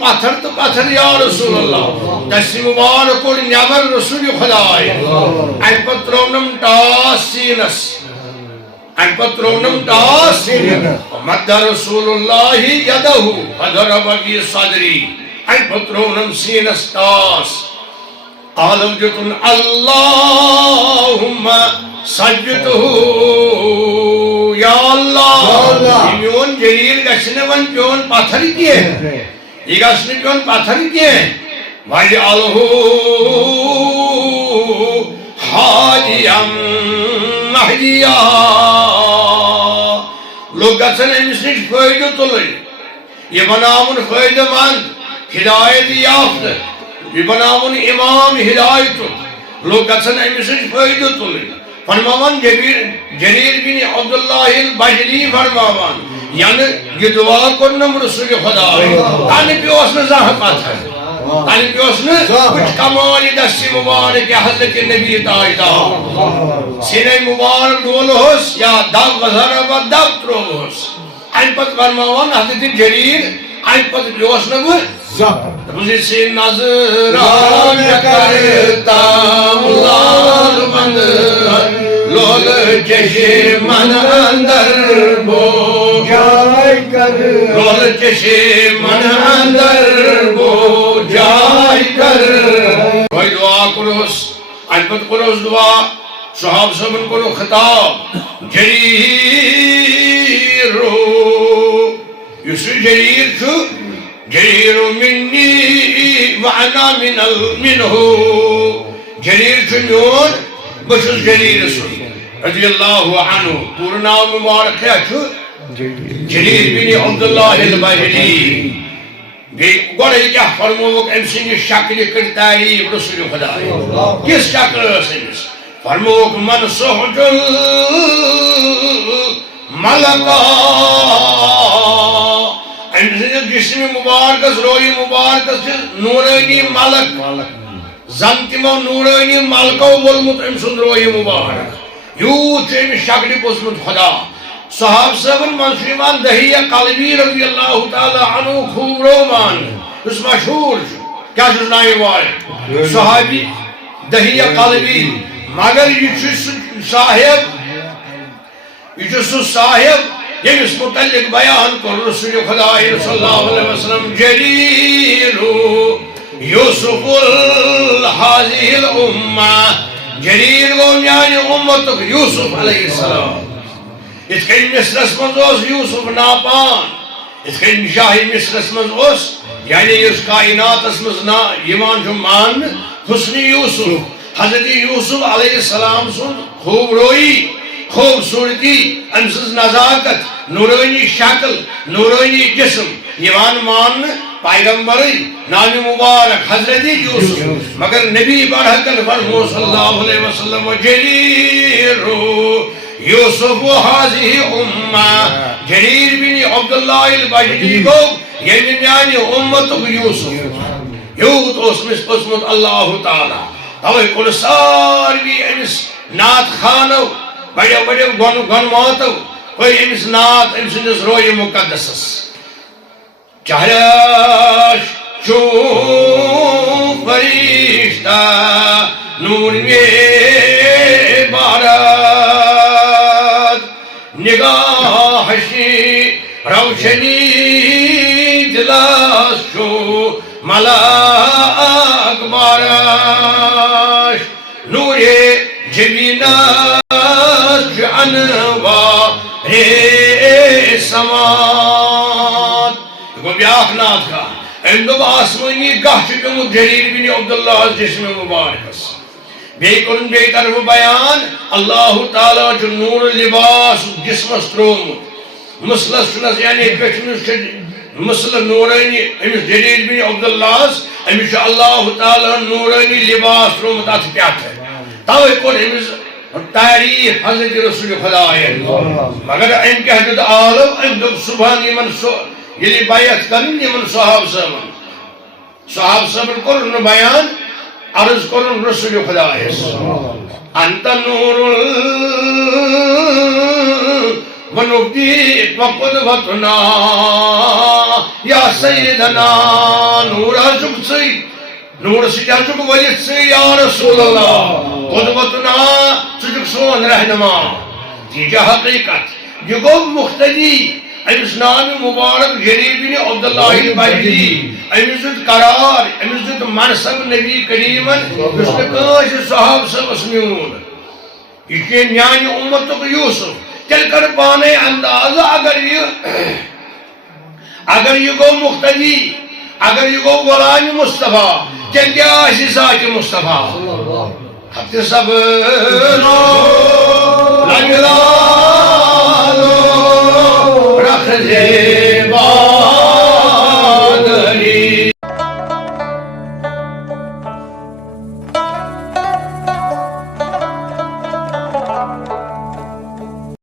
پتھر تو پتھر یا رسول اللہ دستی مبارک اور نیبر رسول خدای ان پت ترونم ٹاس سینس ان پت ترونم ٹاس سینس مد رسول اللہ یدہ فضرب بی صدری ان پت ترونم سینس ٹاس قالو جتن اللہم سجدہو یا اللہ میون جلیل گشنے ون پیون پتھر کیے یہ گشنے پیون پتھر کیے وَجَعَلْهُ حَاجِيًا مَحْجِيًا لوگ گژھن أمِس نِش فٲیدٕ تُلٕنۍ یہ بناون فٲیدٕ مند ہدایت یافتہ یہ بناون امام ہدایت لوگ گژھن أمِس نِش فٲیدٕ تُلٕنۍ فرماوان جریر بن عبداللہ البجلی فرماوان یعنی یہ دعا کرنم رسول خدا تانی پیوس نے زاہ پتھر تانی پیوس نے کچھ کمالی دستی مبارک حضرت نبی تاجدہ سینہ مبارک دولوس یا دب وزرب دب تروس این پت فرماوان حضرت جریر این پت پیوس نے مجھے سے نظران کرتا ملال بند لول چشی من اندر بو جائے کر لول چشی من اندر بو جائے کر کوئی دعا کروس انپت کروس دعا صحاب سبن کرو خطاب جریرو یسو جریر چھو جریر منی وعنا منہو جریر چھو میون بشس جریر سن رضی اللہ عنہ پورا نام مبارک ہے چھو جریر بن عبداللہ البجلی گوڑے کیا فرموک امسنی شکل کر تعریف رسول خدا کس شکل اسنس فرموک من سحج الملکہ امسنی جسم مبارکس روی مبارکس نورانی ملک زنتمو نورانی ملکو بولمت امسن روی مبارک یوت امس شکل پوسمت خدا صحاب صاحبن منصوبان دہیہ قلبی رضی اللہ تعالی عنہ خوب رومان اس مشہور کیا سنائی وائے صحابی دہیہ قلبی مگر یہ صاحب یہ اس متعلق بیان کر رسول خدا صلی اللہ علیہ وسلم جریرو یوسف الحاضی الامہ جریر گو میانی امتک یوسف علیہ السلام اس کے مصرس منزوز یوسف ناپان اس کے شاہی مصرس منزوز یعنی اس کائنات اسمز ایمان جو مان حسنی یوسف حضرت یوسف علیہ السلام سن خوب روئی خوبصورتی امسز نزاکت نورانی شکل نورانی جسم ایمان مان پیغمبری نام مبارک حضرت یوسف مگر نبی برحقل فرمو صلی اللہ علیہ وسلم جریرو یوسف حاضی امہ جریر بن عبداللہ البجلی کو یعنی میانی امتک یوسف یوت اسمس پسمت اللہ تعالی توئی کل ساروی امس نات خانو بڑے بڑے گن ماتو کوئی امس نات امس روی مقدسس چہرش چون فرشتہ نور میں بارد نگاہشی روشنی دلاس چو ملاک بارش نور جبینش انوار سمات گو بیاخ نات کا اندب آسمانی گاہ چکمت جریر بن عبداللہ جسم مبارکس بے کرن بے طرف بیان اللہ تعالیٰ جو نور لباس جسم استرومت مسلس چنس یعنی پیچنس مسل نورانی امس جریر بن عبداللہ امس اللہ تعالیٰ نورانی لباس استرومت ات پیات ہے تاوی کن امس تاریخ حضرت رسول خدا آئین مگر ام کے حضرت عالم ام دب سبحانی من یلی بیعت کرن یمن صحاب صاحبن کرن بیان عرض کرن رسول خدا آئین انت نور ونبديك وقدوتنا يا سيدنا نور حجب سي نور سجاجب ولد سي يا رسول الله قدوتنا سجب سون رہنما یہ حقیقت یہ گو مختلف امس نام مبارک جرير بن عبد الله البجلی امس دیت قرار امس دیت منصب نبی کریمن اس نے کانس صحاب صبس میون یہ میان امتک یوسف تیل کر پانے اندازہ اگر یہ گو مختلف اگر یہ گو غلام مصطفیٰ تیل کیا اسی ذات مصطفیٰ خط صبر لا الہ